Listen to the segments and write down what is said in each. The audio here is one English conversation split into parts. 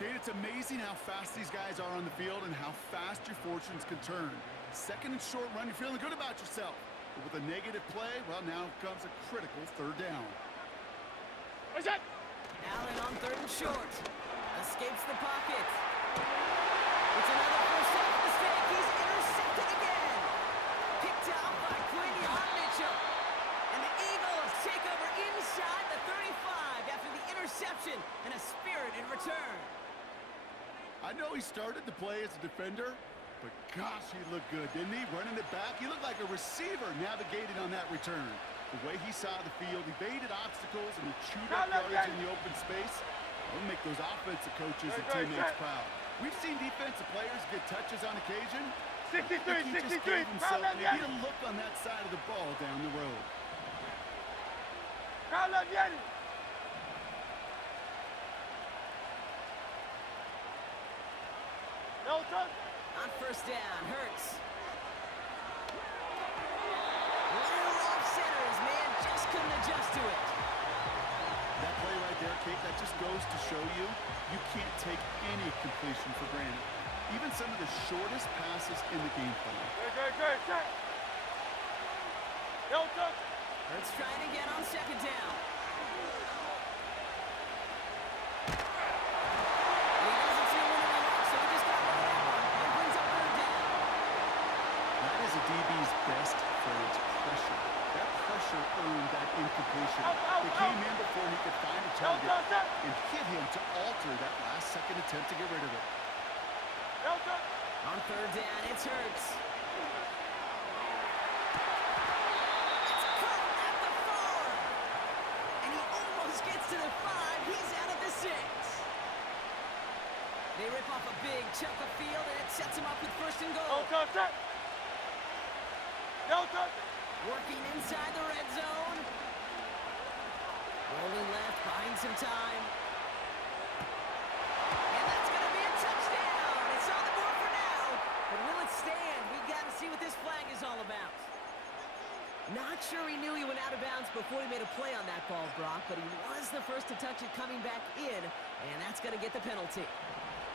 Kate, it's amazing how fast these guys are on the field and how fast your fortunes can turn. Second and short run, you're feeling good about yourself. But with a negative play, well, now comes a critical third down. What's that? Allen on third and short. Escapes the pocket. It's another first down mistake. He's intercepted again. Picked out by Quinion Mitchell. And the Eagles take over inside the 35 after the interception and a spirited return. I know he started to play as a defender, but gosh, he looked good, didn't he? Running it back, he looked like a receiver navigating on that return. The way he saw the field, evaded obstacles, and he chewed up yards in the open space. It'll make those offensive coaches and teammates proud. We've seen defensive players get touches on occasion. 63, he just 63, gave himself maybe a look on that side of the ball down the road. On first down, Hurts. Little off center, his man just couldn't adjust to it. That play right there, Kate, that just goes to show you, you can't take any completion for granted. Even some of the shortest passes in the game plan. Hurts trying again on second down. He doesn't see a winner in it, so he just got rid of that one and brings up third down. That is a DB's best phrase, pressure. That pressure earned that incompletion. It came in before he could find a target and hit him to alter that last-second attempt to get rid of it. On third down, it's Hurts. It's caught at the 4. And he almost gets to the 5. He's out at the 6. They rip off a big chunk of field, and it sets him up with first and goal. Working inside the red zone. Rolling left, buying some time. And that's going to be a touchdown. It's on the board for now. But will it stand? We've got to see what this flag is all about. Not sure he knew he went out of bounds before he made a play on that ball, Brock, but he was the first to touch it coming back in, and that's going to get the penalty.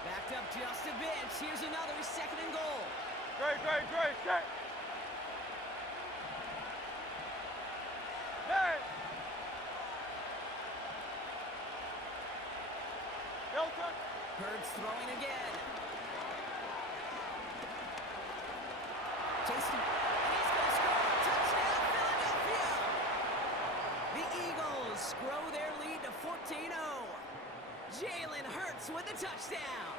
Backed up just a bit. Here's another second and goal. Great. Hurts throwing again. Jason, he's going to score. Touchdown, Philadelphia! The Eagles grow their lead to 14-0. Jalen Hurts with the touchdown.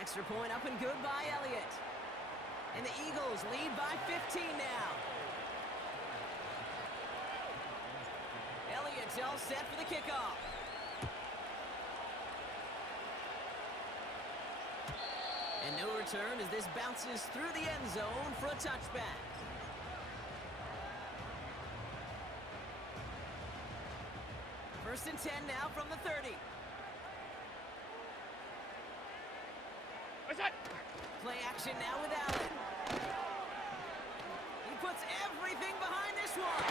Extra point up and good by Elliott. And the Eagles lead by 15 now. Elliott's all set for the kickoff. And no return as this bounces through the end zone for a touchback. First and 10 now from the 30. What's that? Play action now with Allen. He puts everything behind this one.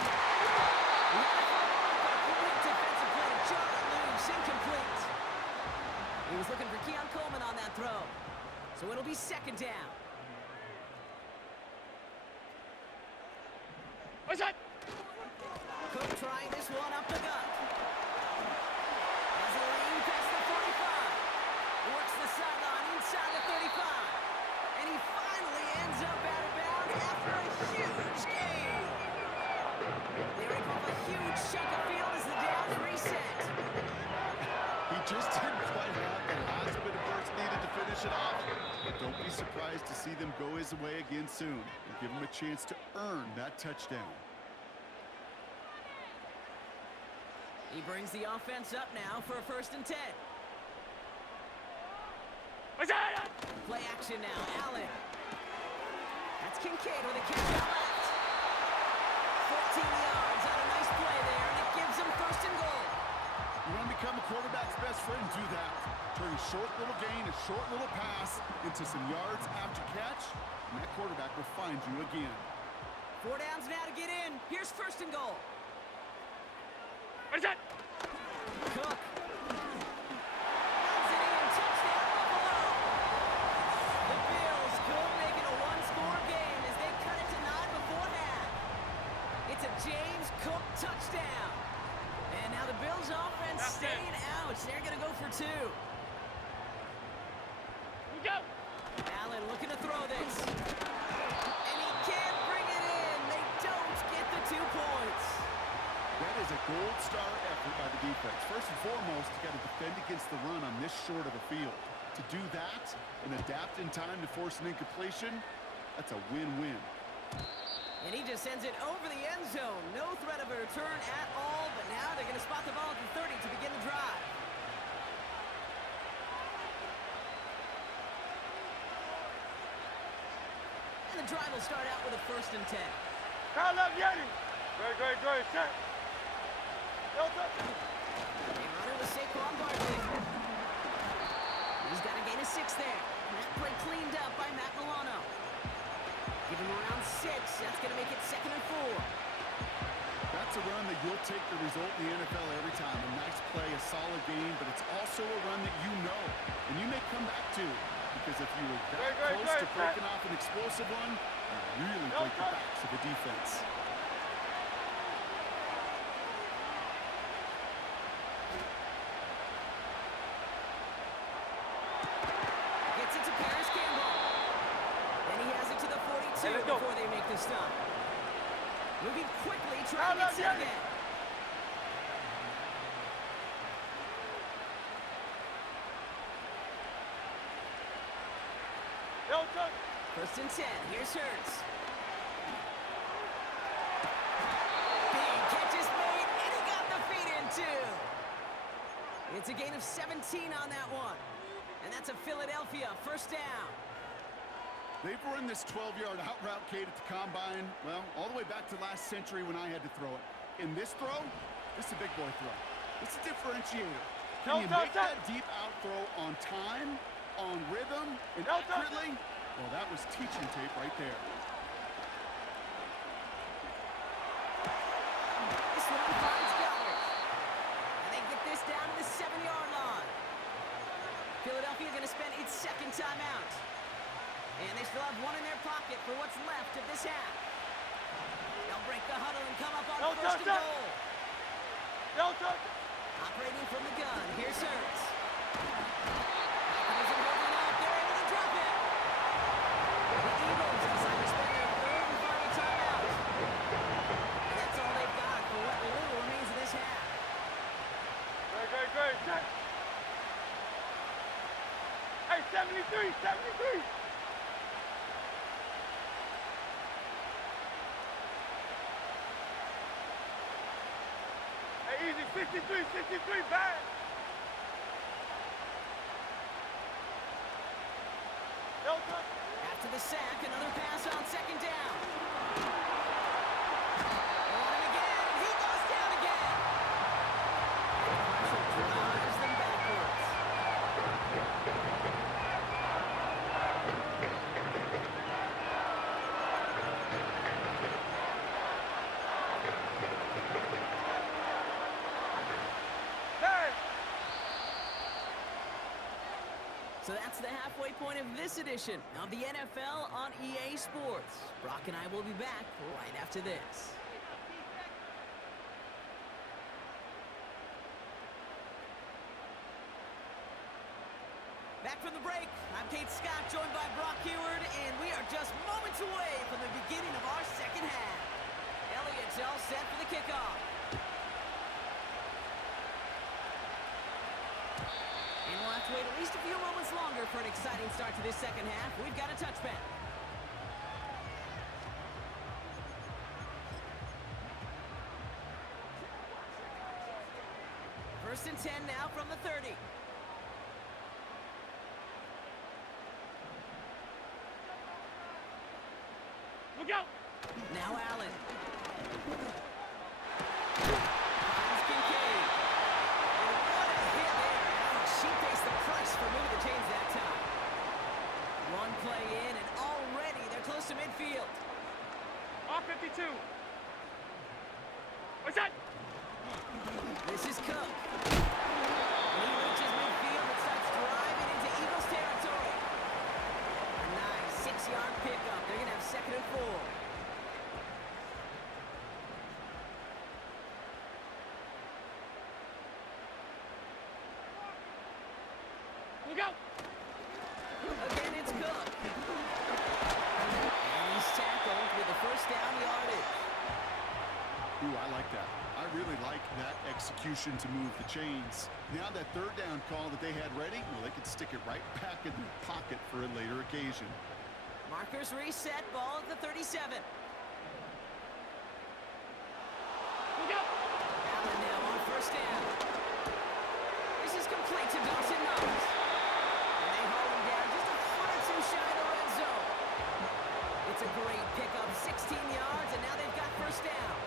Defensive play to John loose, incomplete. He was looking for Keon Coleman on that throw. So it'll be second down. What's that? Cook trying this one up the gut. Has a lane past the 45. Works the sideline inside the 35. And he finally ends up out of bounds after a huge gain. They rip off a huge chunk of field as the downs reset. He just didn't quite have the last bit of burst needed to finish it off. But don't be surprised to see them go his way again soon and give him a chance to earn that touchdown. He brings the offense up now for a first and 10. What's that? Play action now, Allen. That's Kincaid with a catch out left. 14 yards on a nice play there, and it gives him first and goal. You want to become a quarterback's best friend? Do that. Turn a short little gain, a short little pass into some yards after catch, and that quarterback will find you again. 4 downs now to get in. Here's first and goal. What is that? Cook. Runs it in. Touchdown, Buffalo. The Bills could make it a one-score game as they cut it to 9 before half. It's a James Cook touchdown. And now the Bills offense staying out. They're going to go for 2. Go! Allen looking to throw this. And he can't bring it in. They don't get the 2 points. That is a gold star effort by the defense. First and foremost, you got to defend against the run on this short of a field. To do that and adapt in time to force an incompletion, that's a win-win. And he just sends it over the end zone. No threat of a return at all, but now they're going to spot the ball at the 30 to begin the drive. And the drive will start out with a 1st and 10. Call up Yeti. Great. Check. They run it with Saquon Barkley. He's got a gain of 6 there. That play cleaned up by Matt Milano. Give him around 6. That's going to make it 2nd and 4. That's a run that you'll take the result in the NFL every time. A nice play, a solid game, but it's also a run that you know and you may come back to. Because if you were that close to breaking off an explosive one, you really break the backs of the defense. Gets it to Paris Campbell. And he has it to the 42 before they make the stop. Moving quickly, trying to get set again. First and 10. Here's Hurts. Big catch is made, and he got the feet in too. It's a gain of 17 on that one. And that's a Philadelphia 1st down. They've run this 12-yard out route, Kate, at the combine, well, all the way back to last century when I had to throw it. In this throw, this is a big boy throw. It's a differentiator. Can you make that deep out throw on time, on rhythm, and accurately? Well, that was teaching tape right there. This one finds Goddard. And they get this down to the 7-yard line. Philadelphia going to spend its 2nd timeout. And they still have 1 in their pocket for what's left of this half. They'll break the huddle and come up on 1st and goal. Operating from the gun, here's Hurts. Isn't holding up, they're able to drop it. The Eagles decide to spend their 3rd and final timeout. And that's all they've got for what little remains of this half. Great. Check. Hey, 73. Hey, easy. 63, back. After the sack, another pass on 2nd down. On him again, and he goes down again. Marshall drives them backwards. So that's the halfway point of this edition of the NFL on EA Sports. Brock and I will be back right after this. Back from the break, I'm Kate Scott, joined by Brock Heward, and we are just moments away from the beginning of our 2nd half. Elliott's all set for the kickoff. And we'll have to wait at least a few moments longer for an exciting start to this 2nd half. We've got a touchback. First and 10 now from the 30. Look out! Now Allen. Finds Kincaid. And what a hit there. She pays the price for moving the chains that time. One play in, and already they're close to midfield. R52. Listen. This is Cook. He reaches midfield and starts driving into Eagles territory. A nice 6-yard pickup. They're going to have 2nd and 4. Look out. Again, it's Cook. And he's tackled with the first down yardage. Ooh, I like that. I really like that execution to move the chains. Now that 3rd down call that they had ready, well, they could stick it right back in their pocket for a later occasion. Markers reset, ball at the 37. Look out. Allen now on 1st down. This is complete to Dawson Knox. And they haul him down just a foot or two shy of the red zone. It's a great pickup, 16 yards, and now they've got 1st down.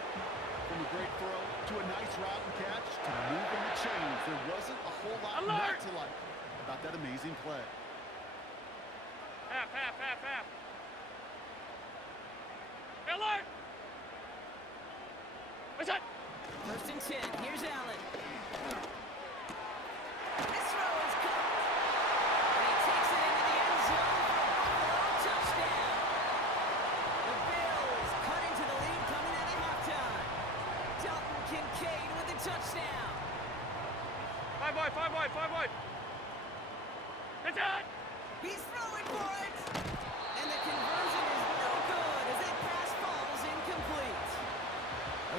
From a great throw to a nice route and catch to moving the chains. There wasn't a whole lot not to like about that amazing play. Half. Alert. Listen. 1st and 10. Here's Allen. This throw is caught. And he takes it into the end zone for a Buffalo touchdown. The Bills cut into the lead coming out of halftime. Dalton Kincaid with the touchdown. 5 wide. Listen. He's throwing for it. And the conversion is no good as that pass falls incomplete.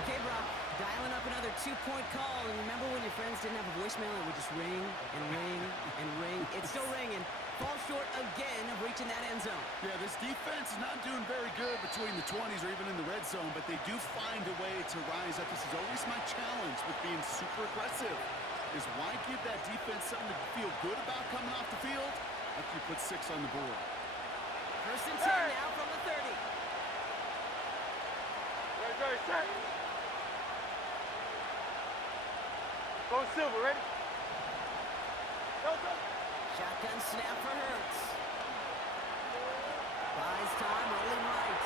Okay, Brock, dialing up another 2-point call. And remember when your friends didn't have a voicemail and it would just ring and ring and ring? It's still ringing. Fall short again of reaching that end zone. Yeah, this defense is not doing very good between the 20s or even in the red zone, but they do find a way to rise up. This is always my challenge with being super aggressive, is why give that defense something to feel good about coming off the field after you put 6 on the board. 1st and 10 now from the 30. Ready, set. Go Silver, ready? Go. Shotgun snap for Hurts. Buys time, rolling right.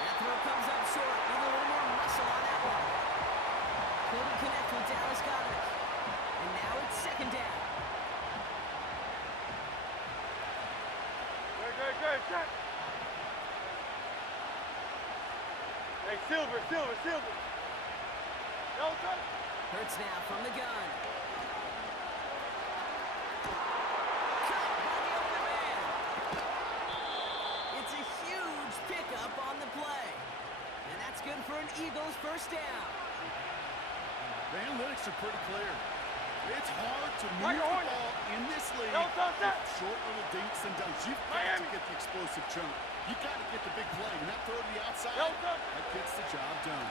That throw comes up short. Need a little more muscle on that one. Couldn't connect with Dallas Goedert. And now it's 2nd down. Good, set. Hey, Silver. No, go. Hurts now from the gun. Cut by the open man. It's a huge pickup on the play. And that's good for an Eagles 1st down. The analytics are pretty clear. It's hard to move the ball in this league with short little dinks and dunks. You've got to get the explosive chunk. You've got to get the big play. And that throw to the outside, that gets the job done.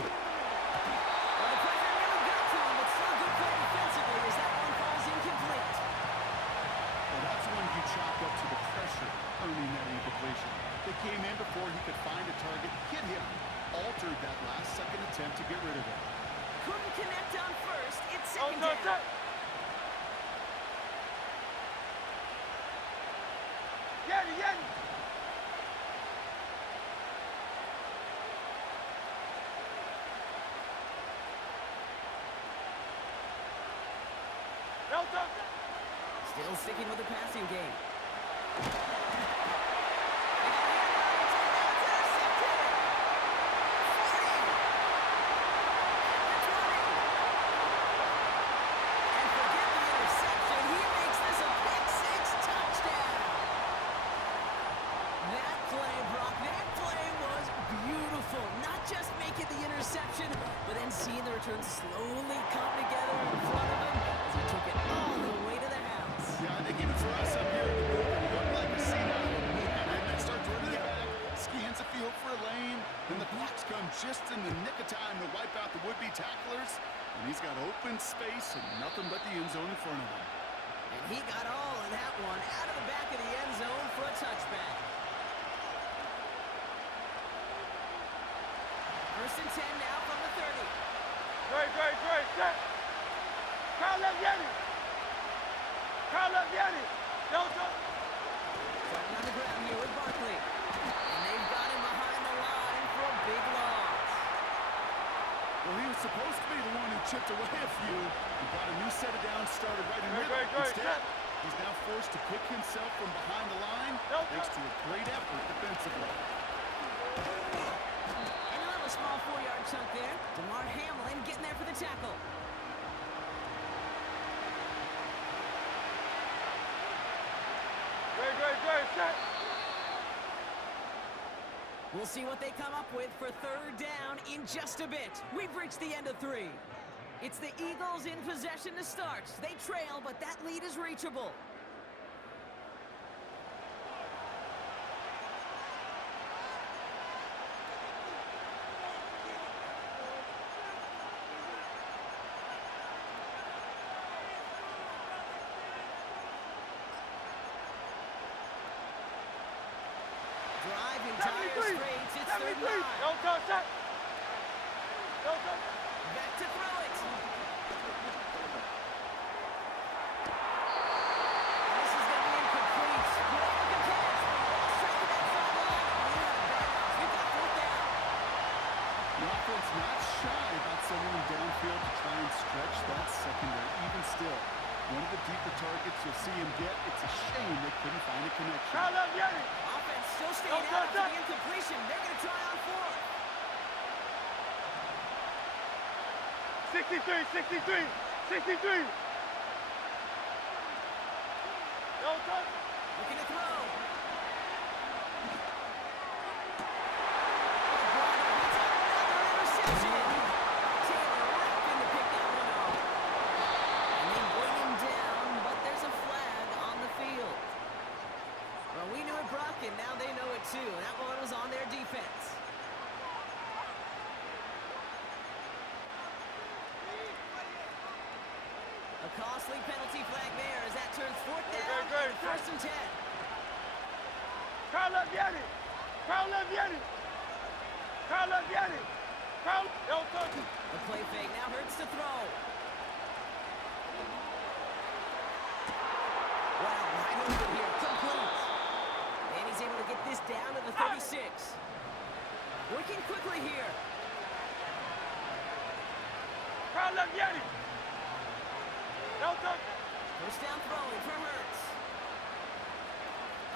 Well, the pressure really got to him, but still good play defensively as that one falls incomplete. Well, that's one he chopped up to the pressure, earning that incompletion. They came in before he could find a target, hit him, altered that last second attempt to get rid of it. Couldn't connect on 1st. It's 2nd down. Set. Yeti. Still sticking with the passing game. But then seeing the return slowly come together in front of him as he took it all the way to the house. Yeah, I think even for us up here, it looked like a scene out of a movie. And then starts running it back, scans the field for a lane, and the blocks come just in the nick of time to wipe out the would-be tacklers. And he's got open space and nothing but the end zone in front of him. And he got all in that one out of the back of the end zone for a touchback. 1st and 10 now from the 30. Great, set. Kyle left Yeti. No, go. Starting on the ground here with Barkley. And they've got him behind the line. chipped away a few. He got a new set of downs started right in middle. Instead, he's now forced to pick himself from behind the line thanks to a great effort defensively. And another small 4-yard chunk there. DeMar Hamlin getting there for the tackle. Great, set. We'll see what they come up with for 3rd down in just a bit. We've reached the end of 3. It's the Eagles in possession to start. They trail, but that lead is reachable. Drive entire straights. It's 3rd and 9. Don't touch that. Don't touch. Back to throw it. This is going to be incomplete. Great looking catch. Lost track of that sideline. We have a bad loss. We've got 4th down. The offense not shy about sending him downfield to try and stretch that secondary. Even still, one of the deeper targets you'll see him get. It's a shame they couldn't find a connection. Offense still staying out after the incompletion. They're going to try on 4th. 63. Don't touch. Looking to throw. Interception. Taylor Raffin to pick that one off. And they bring him down, but there's a flag on the field. Well, we knew it, Brock, and now they know it too. That one was on their defense. A costly penalty flag there as that turns 4th down and 1st and 10. Carl Vieni. Don't touch it. The play fake now hurts to throw. Wow, wide open here, complete. And he's able to get this down to the 36. Working quickly here. Carl Vieni. Don't touch. 1st down throwing for Hurts.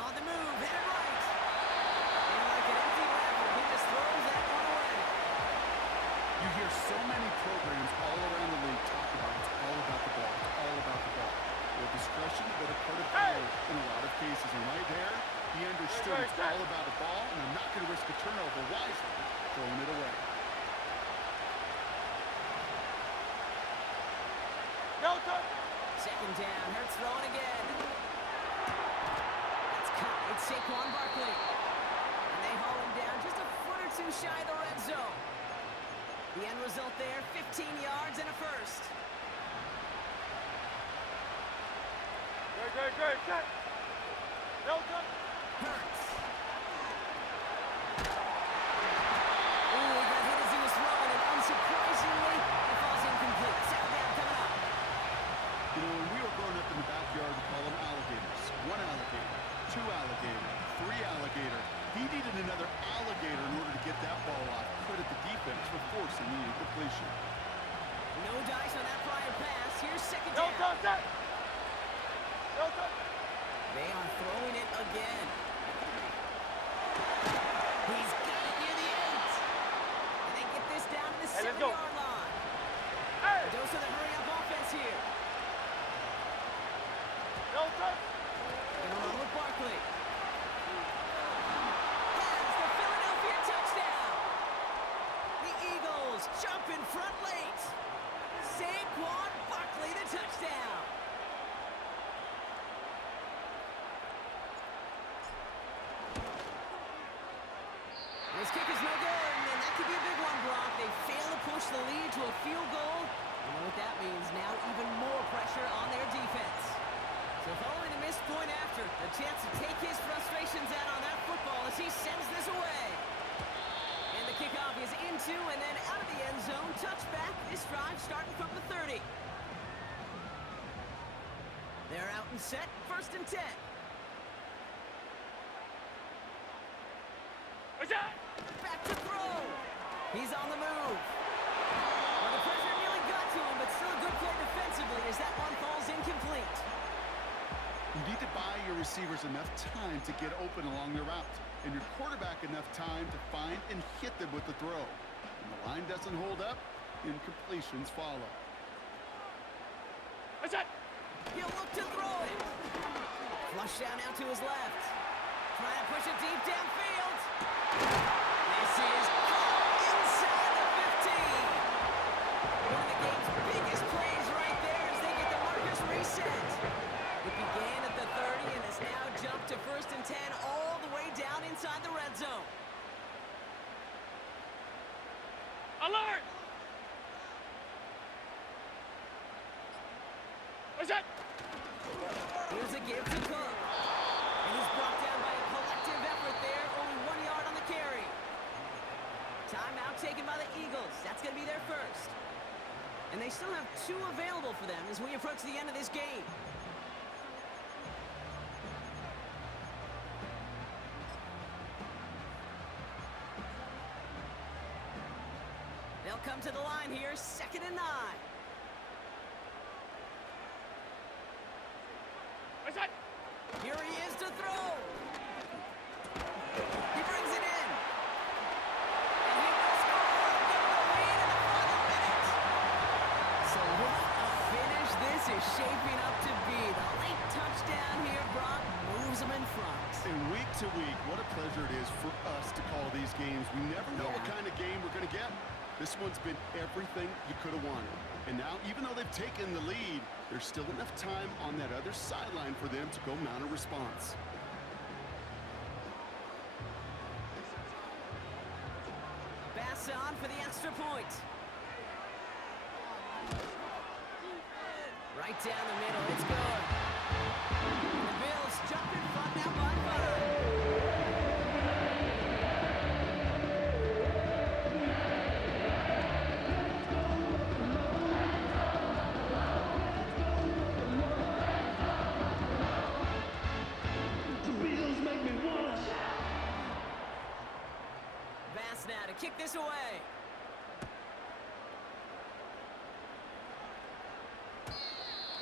On the move, hit it right. And like an empty raffle, he just throws that one away. You hear so many programs all around the league talk about it's all about the ball. It's all about the ball. Well, discretion, but a part of power in a lot of cases. And right there, he understood it's all about the ball, and I'm not going to risk a turnover wisely, throwing it away. Don't touch. 2nd down, Hurts throwing again. It's caught. It's Saquon Barkley. And they haul him down just a foot or two shy of the red zone. The end result there, 15 yards and a 1st. Great, set. Don't touch. Hurts. Ooh, he got hit as he was throwing, and unsurprisingly, it falls incomplete. 2nd down coming up. You know, when we were growing up in the backyard, we call them alligators. 1 alligator, 2 alligator, 3 alligator. He needed another alligator in order to get that ball off. Credit the defense for forcing the incompletion. No dice on that prior pass. Here's 2nd down. Don't touch that. Don't touch. They are throwing it again. He's got it near the 8. And they get this down to the 7-yard line. Hey. A dose of the hurry-up offense here. Don't touch. Gonna run with Barkley. Has the Philadelphia touchdown. The Eagles jump in front late. Saquon Barkley the touchdown. This kick is no good, and that could be a big one, Brock. They fail to push the lead to a field goal. You know what that means? Now even more pressure on their defense. So following the missed point after, a chance to take his frustrations out on that football as he sends this away. And the kickoff is into and then out of the end zone. Touchback. This drive starting from the 30. They're out and set. 1st and 10. Back to throw. He's on the move. Well, the pressure nearly got to him. but still a good play defensively as that one falls incomplete. You need to buy your receivers enough time to get open along their route, and your quarterback enough time to find and hit them with the throw. When the line doesn't hold up, incompletions follow. That's it. He'll look to throw it. Flush down out to his left. Trying to push it deep downfield. This is inside the 15. One of the game's biggest plays right there as they get the markers reset. It began at the 30 and has now jumped to 1st and 10 all the way down inside the red zone. Alert. That's it. Here's a give to Cook. And he's brought down by a collective effort there. Only 1 yard on the carry. Timeout taken by the Eagles. That's going to be their first. And they still have 2 available for them as we approach the end of this game. They'll come to the line here, 2nd and 9. That's it. Here he is to throw. He brings it in. And he will score. Give him the lead in the final minute. So what a finish this is shaping up to be. The late touchdown here, Brock, moves them in front. And week to week, what a pleasure it is for us to call these games. We never know what kind of game we're going to get. This one's been everything you could have wanted. And now, even though they've taken the lead, there's still enough time on that other sideline for them to go mount a response. Pass on for the extra point. Right down the middle, it's good. The Bills jump in front now by 5. Now to kick this away.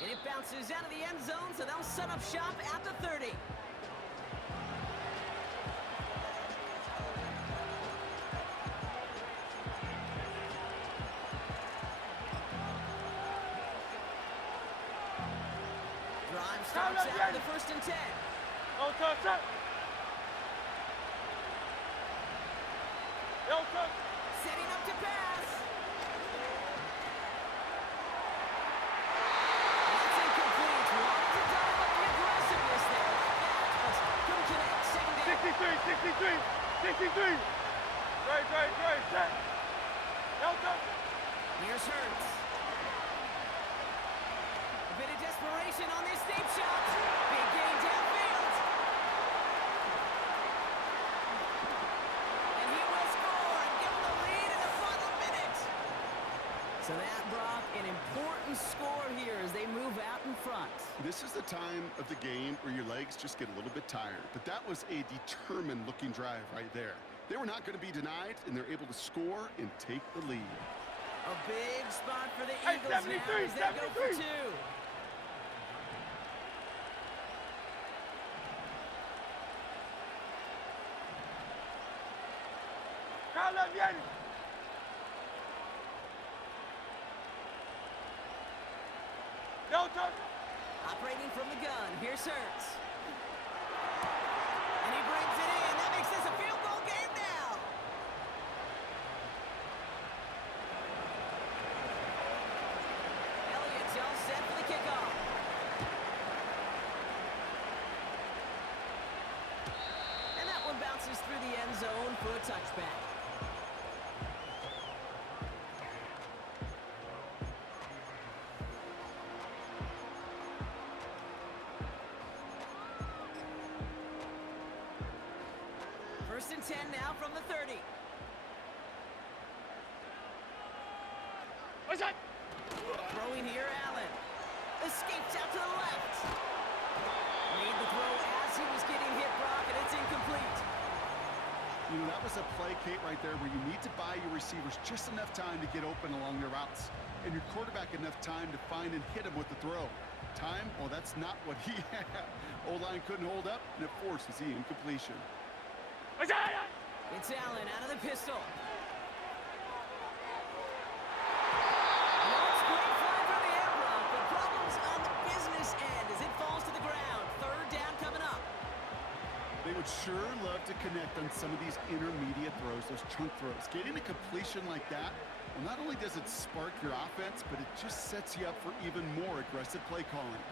And it bounces out of the end zone, so they'll set up shop at the 30. Drive starts out with the 1st and 10. No touch it. No touch. Setting up to pass. That's incomplete. Wanted to dial up the aggressiveness there. But couldn't connect. 2nd down. 63. Right. Set. No touch. Here's Hurts. A bit of desperation on this deep shot. Big gain downfield. And he will score and give them the lead in the final minute. So that, Brock, an important score here as they move out in front. This is the time of the game where your legs just get a little bit tired. But that was a determined-looking drive right there. They were not going to be denied, and they're able to score and take the lead. A big spot for the Hey, Eagles 73, now as they go for 73. 2. Carla, vieni. No touch. Operating from the gun, here's Hurts. And he brings it in. That makes this a field goal game now. Elliott's all set for the kickoff. And that one bounces through the end zone for a touchback. First and 10 now from the 30. What's that? Throwing here, Allen. Escapes out to the left. Made the throw as he was getting hit, Brock, and it's incomplete. You know, that was a play, Kate, right there where you need to buy your receivers just enough time to get open along their routes, and your quarterback enough time to find and hit him with the throw. Time, well, that's not what he had. O-line couldn't hold up, and it forces the incompletion. It's Allen out of the pistol. Looks great fly through the air block, but problems on the business end as it falls to the ground. Third down coming up. They would sure love to connect on some of these intermediate throws, those chunk throws. Getting a completion like that, well, not only does it spark your offense, but it just sets you up for even more aggressive play calling.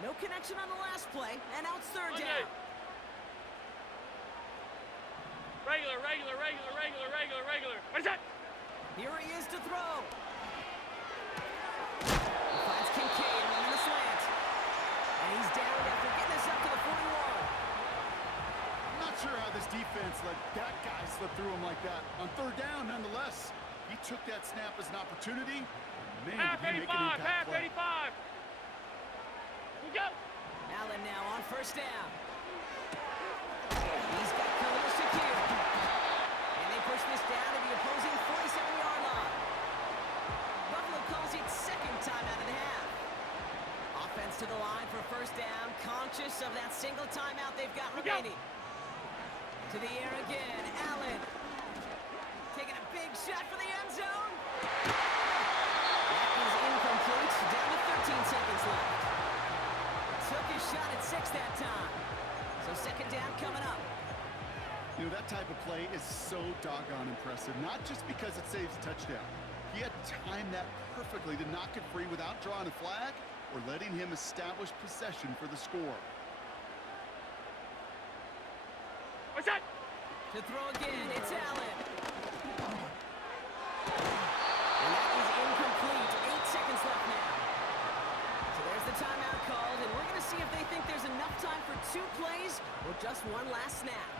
No connection on the last play, and now it's third down. Regular. What's that? Here he is to throw. He finds Kincaid running the slant. And he's down after getting us up to the 41. I'm not sure how this defense let that guy slip through him like that. On third down, nonetheless, he took that snap as an opportunity. Man, Half did he make an 85, impact half play. 85. We go. Allen now on first down. He's got Khalil secure. And they push this down to the opposing 47-yard line. Buffalo calls it second time out of the half. Offense to the line for first down, conscious of that single timeout they've got remaining. To the air again, Allen. Taking a big shot for the end zone. That is incomplete, down to 13 seconds left. Took his shot at 6 that time. So second down coming up. You know, that type of play is so doggone impressive, not just because it saves a touchdown. He had timed that perfectly to knock it free without drawing a flag or letting him establish possession for the score. What's that? To throw again, it's Allen. And that is incomplete. 8 seconds left now. So there's the timeout called, and we're going to see if they think there's enough time for 2 plays or just one last snap.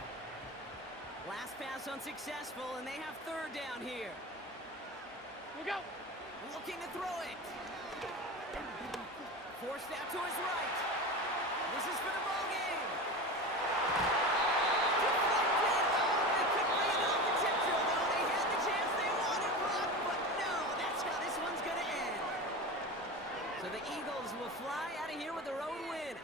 Last pass unsuccessful, and they have third down here. We go. Looking to throw it. Forced out to his right. This is for the ball game. Deflected. Oh, they couldn't lay it off the tip drill, though. They had the chance they wanted, Brock, but no, that's how this one's going to end. So the Eagles will fly out of here with their own win.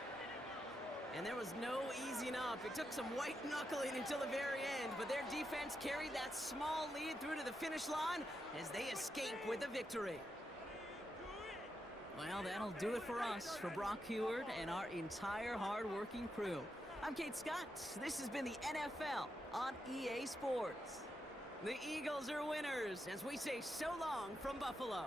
And there was no easing up. It took some white knuckling until the very end, but their defense carried that small lead through to the finish line as they escape with a victory. Well, that'll do it for us, for Brock Heward and our entire hard-working crew. I'm Kate Scott. This has been the NFL on EA Sports. The Eagles are winners as we say so long from Buffalo.